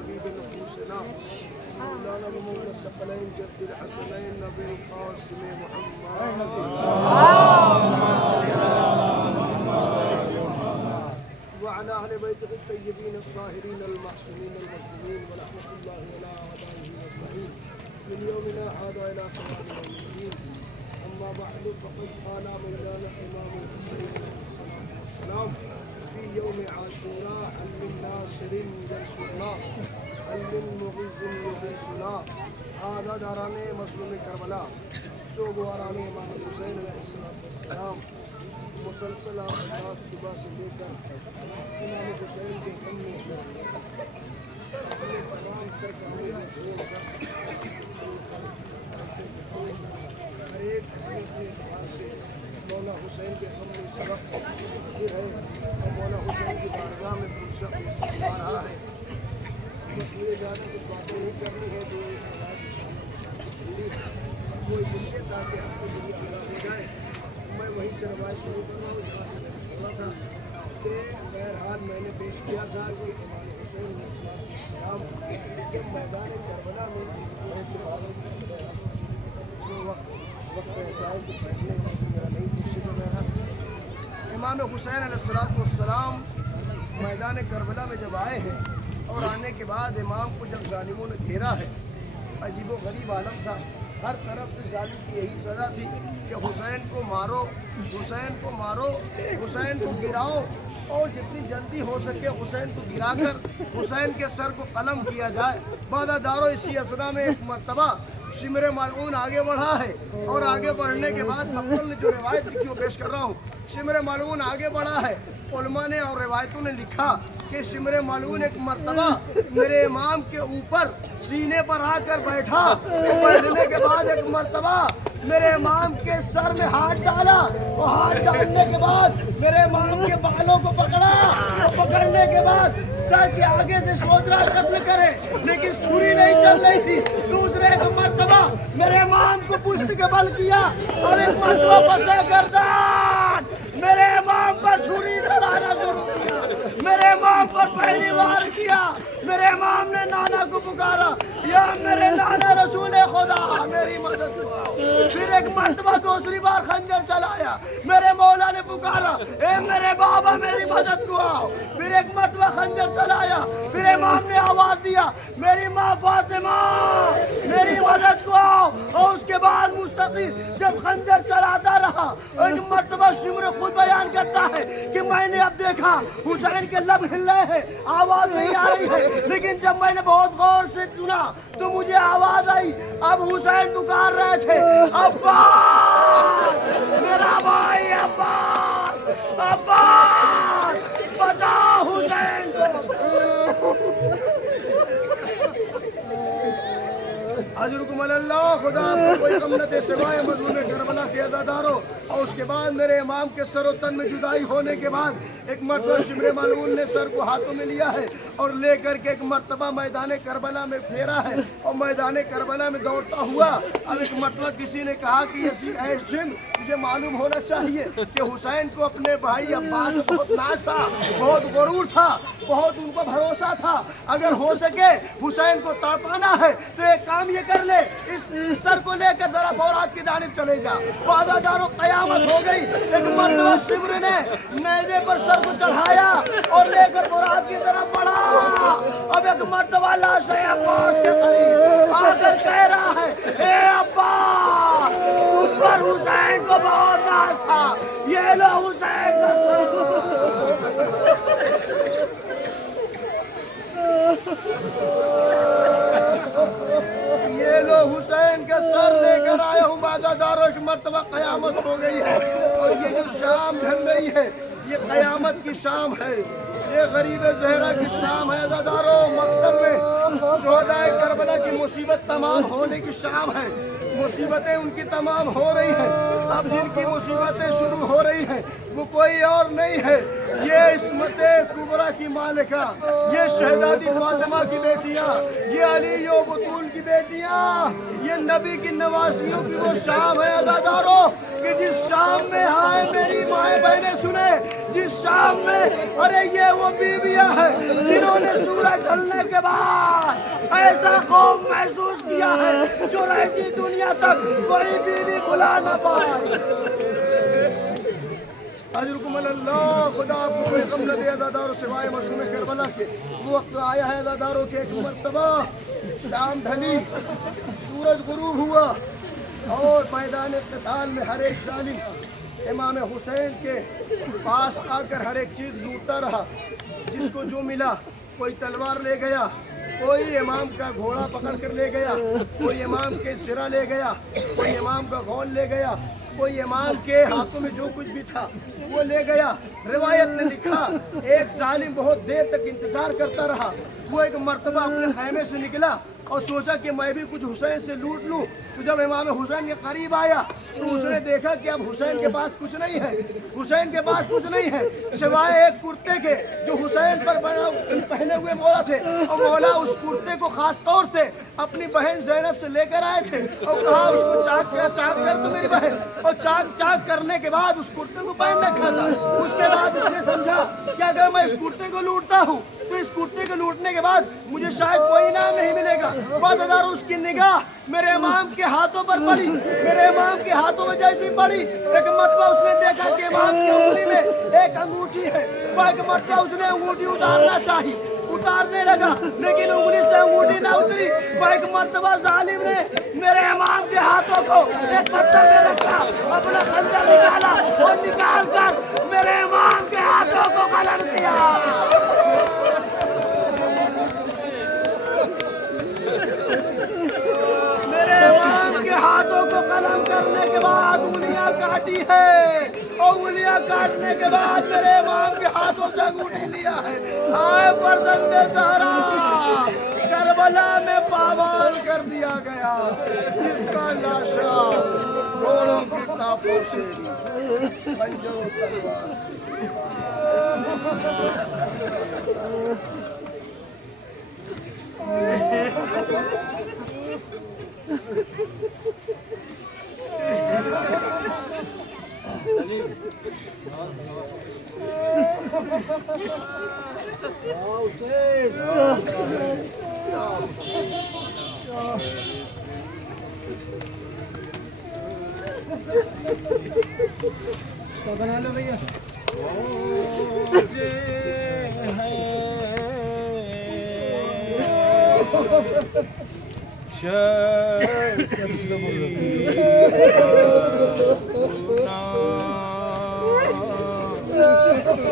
तबीब नफूसना मौलाना मुहम्मद सकलैन जद्दुल हसनैन नबी कासिम मुहम्मद वअला अहले बैतिही तय्यबीन अत्ताहिरीन अल-मअसूमीन अल-मज़लूमीन व रहमतुल्लाहि अला अदाइहि अजमईन मिन यौमिना हादा इला क़यामिल यौमिद्दीन अम्मा बअदु फ़क़द क़ाला मौलाना इमाम अलैहिस्सलाम फ़ी यौम आशूरा अल-नासिरिन यंसुरना अल-मुग़ीज़िन युग़ीज़ुना हादा दाराने मज़लूम करबला तो गुवाराने इमाम हुसैन अलैहिस्सलाम मुसलसल आज सुबह से लेकर इमाम हुसैन के सामने अपने तमाम सरकारें छोड़कर हर एक अपने एतबार से मौला हुसैन के सामने सबक हाजिर है और मौला हुसैन की बारगाह में फुर्सत आ रहा है। इसलिए ज़्यादा कुछ बातें नहीं करनी है जो वो इसलिए ताकि आपको दुनिया अदा हो जाए। मैं वहीं से रवायत शुरू कर रहा हूँ जहाँ से मैंने छोड़ा था कि बहरहाल मैंने पेश किया था कि इमाम हुसैन अलैहिस्सलाम जब मैदान करबला में जो वक्त ऐसा है कि बैठने का मेरा नहीं कुर्सी पर बैठा इमाम हुसैन अलैहिस्सलाम मैदान करबला में जब आए हैं और आने के बाद इमाम को जब जालिमों ने घेरा है, अजीबो गरीब आलम था। हर तरफ से जालिम की यही सज़ा थी कि हुसैन को मारो, हुसैन को मारो, हुसैन को गिराओ और जितनी जल्दी हो सके हुसैन को गिराकर हुसैन के सर को कलम किया जाए। बादादारो इसी असना में एक मरतबा शिमर मालून आगे बढ़ा है और आगे बढ़ने के बाद मक्तल ने जो रिवायत लिखी वो पेश कर रहा हूँ। शिमर मालून आगे बढ़ा है, उलमा ने और रिवायतों ने लिखा कि शिमर मालून एक मरतबा मेरे इमाम के ऊपर सीने पर आकर बैठा। बैठने के बाद एक मरतबा मेरे इमाम के सर में हाथ डाला और हाथ डालने के बाद मेरे इमाम के बालों को पकड़ा और पकड़ने के बाद सर के आगे से सोच रहा कत्ल करे लेकिन छुरी नहीं चल रही थी। दूसरे एक मरतबा मेरे इमाम को पुष्ट के बल किया और एक मरतबा फंसा गर्दन मेरे इमाम पर छुरी चलाना शुरू किया। मेरे इमाम पर पहली बार किया। मेरे इमाम ने नाना को पुकारा, या मेरे नाना रसूल खुदा मेरी मदद करो। फिर एक मरतबा दूसरी बार खंजर चलाया। मेरे मौला ने पुकारा, ए मेरे बाबा मेरी मदद करो। फिर एक मरतबा खंजर चलाया। फिर इमाम ने आवाज दिया, मेरी माँ फातिमा मेरी मदद करो। और उसके बाद मुस्तकिल जब खंजर चलाता रहा, एक मरतबा शिमर खुद बयान करता है कि मैंने अब देखा हुसैन के लब हिल रहे हैं, आवाज नहीं आ रही है, लेकिन जब मैंने बहुत गौर से सुना तो मुझे आवाज आई। अब हुसैन पुकार रहे थे, अब्बास मेरा भाई, अब्बास अब्बास बचा हुसैन को। अजरुकुम अल्लाह, खुदा आपको कोई गम न दे सिवाय मजलूम करबला के अज़ादारों। और उसके बाद मेरे इमाम के सर तन में जुदाई होने के बाद एक मरतबा शिमर मालून ने सर को हाथों में लिया है और लेकर के एक मरतबा मैदान करबला में फेरा है और मैदान करबला में दौड़ता हुआ। अब एक मरतबा किसी ने कहा कि मुझे मालूम होना चाहिए कि हुसैन को अपने भाई अब्बास बहुत नाज था, बहुत गुरूर था, बहुत उनको भरोसा था। अगर हो सके हुसैन को तड़पाना है तो एक काम ये कर ले, इस सर को लेकर जरा फौरात की जानिब चले जा। बादादारों कयामत हो गई। एक मरतबा शिमर ने नेज़े पर सर को चढ़ाया और लेकर फौरात की तरफ बढ़ा। अब एक मरतबा लाश अब्बास के करीब आकर कह रहा है, ए अब्बास तुम पर हुसैन को बहुत नाज था, ये लो हुसैन का सर। ये लो हुसैन का सर लेकर आया हूँ। बादादारों एक मरतबा कयामत हो गई है और ये जो शाम ढल रही है ये कयामत की शाम है, ये गरीब ज़हरा की शाम है। अज़ादारों मकतब में शोहदाए करबला की मुसीबत तमाम होने की शाम है। मुसीबतें उनकी तमाम हो रही हैं। अब जिनकी मुसीबतें शुरू हो रही हैं वो कोई और नहीं है, ये इस्मते कुबरा की मालिका, ये शहजादी फातिमा की बेटियां, ये अली यो बतूल की बेटियां, ये नबी की नवासियों की वो शाम है अज़ादारों कि जिस शाम में हाय मेरी माएँ बहनें सुने, जिस शाम में। अरे ये वो बीवियां हैं जिन्होंने सूरज ढलने के बाद ऐसा खौफ महसूस किया है जो रहती दुनिया तक कोई बीवी बुला न पाए। अल्लाह खुदा आपको कोई गम न दे अज़ादारों सिवाय मासूम करबला के। वो वक्त आया है अज़ादारों के एक मर्तबा शाम ढली, सूरज गुरूब हुआ और मैदान क़िताल में हर एक जालिम इमाम हुसैन के पास आकर हर एक चीज़ लूटता रहा। जिसको जो मिला, कोई तलवार ले गया, कोई इमाम का घोड़ा पकड़ कर ले गया, कोई इमाम के सिरा ले गया, कोई इमाम का गौन ले गया, कोई इमाम के हाथों में जो कुछ भी था वो ले गया। रिवायत ने लिखा एक सालिम बहुत देर तक इंतजार करता रहा। वो एक मर्तबा अपने खैमे से निकला और सोचा कि मैं भी कुछ हुसैन से लूट लूं। तो जब इमाम हुसैन के करीब आया तो उसने देखा कि अब हुसैन के पास कुछ नहीं है, हुसैन के पास कुछ नहीं है सिवाय एक कुर्ते के जो हुसैन पर पहने हुए मौला थे। और मौला उस कुर्ते को खास तौर से अपनी बहन ज़ैनब से लेकर आए थे और कहा उसको चाक कर तो मेरी बहन। और चाक करने के बाद उस कुर्ते को पहन रखा था। उसके बाद उसने समझा कि अगर मैं इस कुर्ते को लूटता हूँ तो इस कुर्ते को लूटने के बाद मुझे शायद कोई इनाम नहीं मिलेगा। बाद हजार उसकी निगाह मेरे इमाम के हाथों पर पड़ी। मेरे इमाम के हाथों में जैसी पड़ी एक मरतबा उसने देखा कि इमाम की उंगली में एक अंगूठी है। वो एक मरतबा उसने अंगूठी उतारना चाही, उतारने लगा लेकिन उंगली से अंगूठी ना उतरी। वो एक मरतबा जालिम ने मेरे इमाम के हाथों को एक पत्थर में रखा, अपना खंजर निकाला और निकाल कर मेरे इमाम के हाथों को कलम दिया। हाथों को कलम करने के बाद उंगलियां काटी है और उंगलियां काटने के बाद मेरे इमाम के हाथों से अंगूठी लिया है। आए फर्जंदे ज़हरा करबला में पावाल कर दिया गया, जिसका लाशा घोड़ों की टापों से पंजों तलवार। तो बना लो भैया।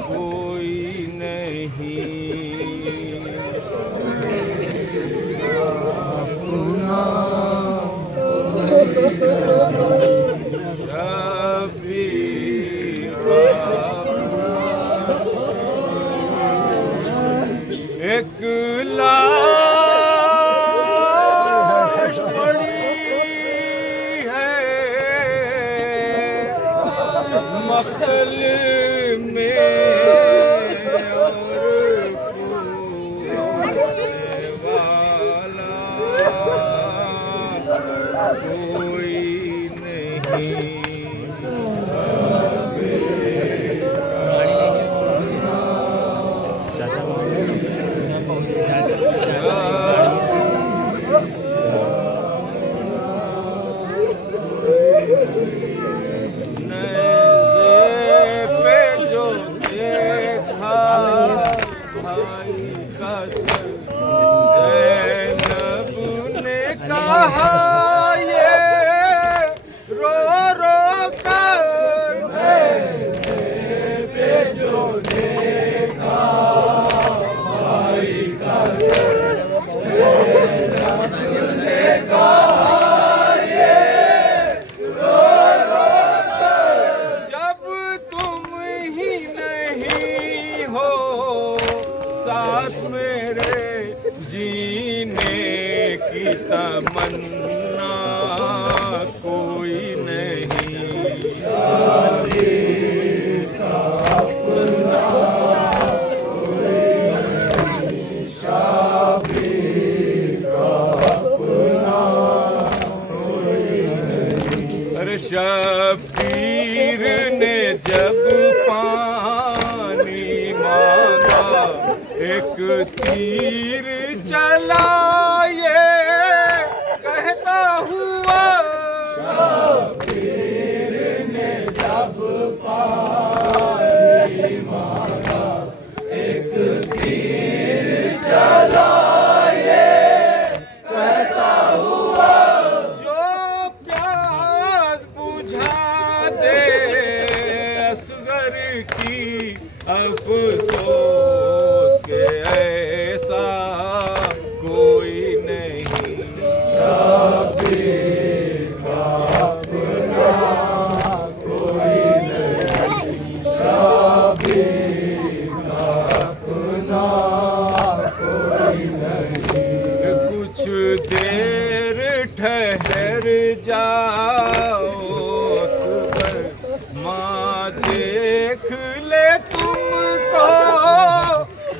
कोई नहीं एक लाश पड़ी है मक्तल में और कोई नहीं। तमन्ना कोई नहीं। अरे शबीर ने जब पानी तीर चला ये कहता हुआ शबीर ने जब पानी मांगा एक तीर चला ये कहता हुआ जो प्यास बुझा दे असगर की अफसोस के ऐसा कोई नहीं। शबीर का अपना कोई नहीं, शबीर का अपना कोई नहीं। कुछ देर ठहर जाओ अकबर, माँ देख ले तुमको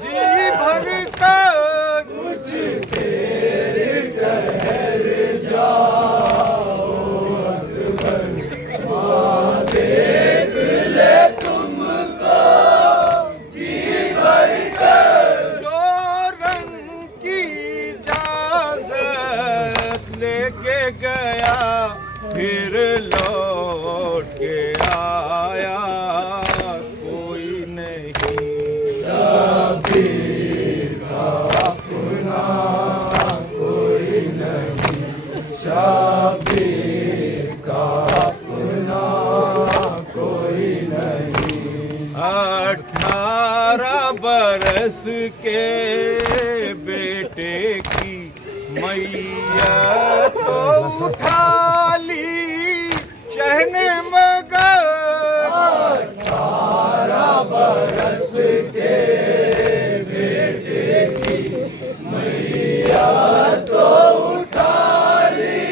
जी भर कर। कुछ देर ठहर जाओ अकबर, माँ देख ले तुमको जी भर कर। जो रंग की इजाजत लेके गया फिर लौट के आया कोई नहीं। शबीर का अपना कोई नहीं, शबीर का अपना कोई नहीं। 18 बरस के बेटे की मैयत तो उठा ली शहने मगर। 18 बरस के बेटे की मैया तो उठा ली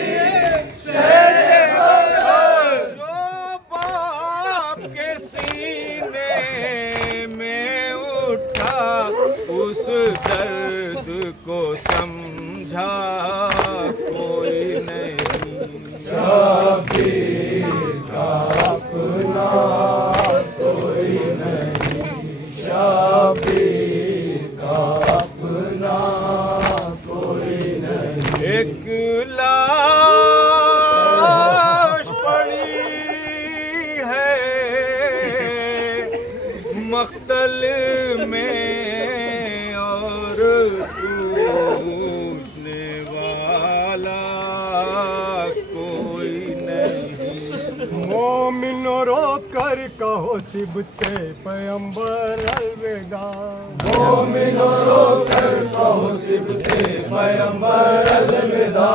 शहरे मगर। जो बाप के सीने में उठा उस दर्द को समझा कोई नहीं। शबीर का अपना कोई नहीं, शबीर का अपना कोई नहीं। एक लाश पड़ी है मख्तल में और पूछने वाला कोई नहीं। मोमिनो रो कर कहो सिबते पैगंबर अलविदा। मोमिनो रोकर कहो सिबते पैगंबर अलविदा।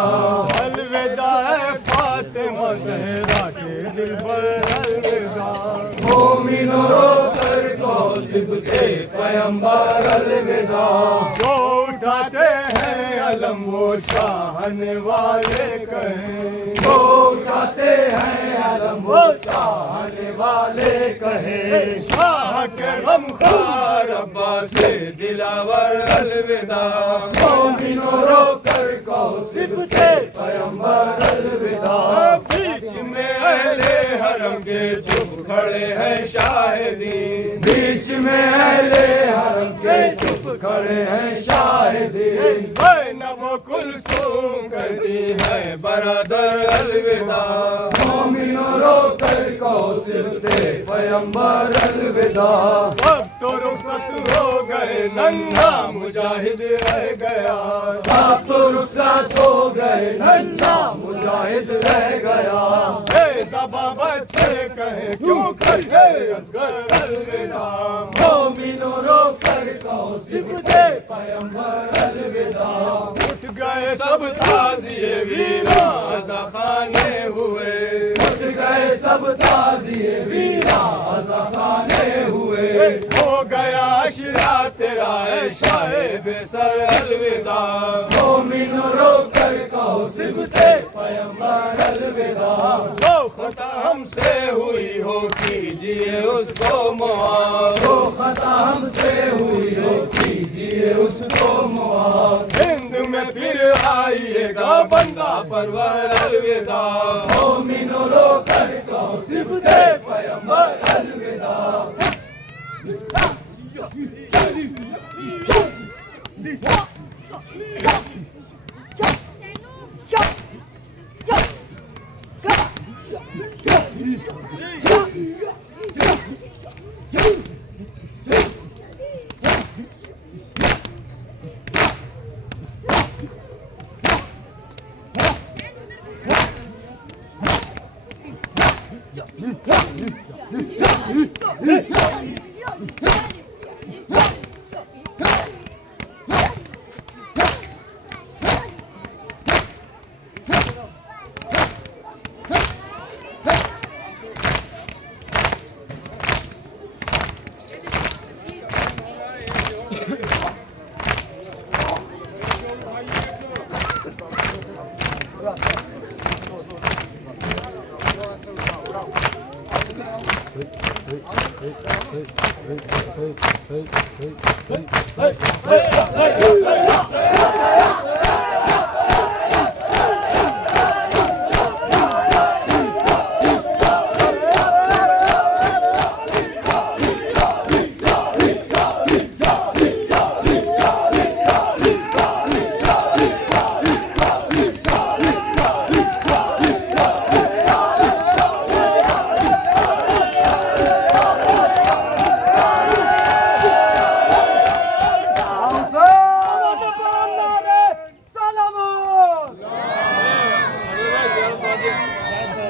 अलविदा है फातिमा ज़हरा के दिलबर अलविदा। मोमिनो रोकर कहो सिबते पैगंबर अलविदा। जो उठाते हैं अलम वो चाहने वाले कहें। वो उठाते हैं अलम वो चाहने वाले कहे। शाह के गमखार अब्बास दिलावर अलविदा। मोमिनो रोकर कहो सिबते पैगंबर अलविदा। बीच में अहले हरम के चुप खड़े हैं शाहिदीन। बीच में अहले हरम के चुप खड़े हैं शाहिदीन। ज़ैनब कुलसूम कहती है बरादर अलविदा। मोमिनो रोकर कहो सिबते पैगंबर अलविदा। सब तो रुखसत हो गए नन्हा मुजाहिद रह गया। सब तो रुखसत हो गए नन्हा मुजाहिद रह गया। ज़बा बच्चे कहे क्यों करके असगर अलविदा। मोमिनो रोकर कहो सिबते पैगंबर अलविदा। उठ गए सब ताज़िए वीरा अज़ा खाने हुए। उठ गए सब ताज़िए वीरा अज़ा खाने हुए। हो गया अशरा तेरा है शाहे बेसर अलविदा। मोमिनो रोकर कहो सिबते पैगंबर अलविदा। जो खता हमसे हुई हो कीजिए उसको मुआफ़। जो खता हमसे हुई हो कीजिए उसको मुआफ़। हिंद में फिर आइएगा बंदा परवर अलविदा। मोमिनो रोकर कहो सिबते पैगंबर अलविदा।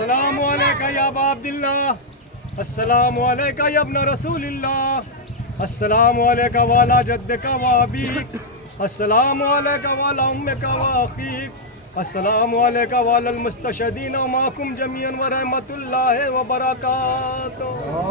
अस्सलामु अलैका या अबा अब्दुल्लाह, अस्सलामु अलैका या इब्न रसूलिल्लाह, अस्सलामु अलैका वाला जद्दका व अबीक, अस्सलामु अलैका वाला उम्मिका व अखीक, अस्सलामु अलैका वालल मुस्तशहीदीन व माकुम जमीअन व रहमतुल्लाहि व बरकातुहू।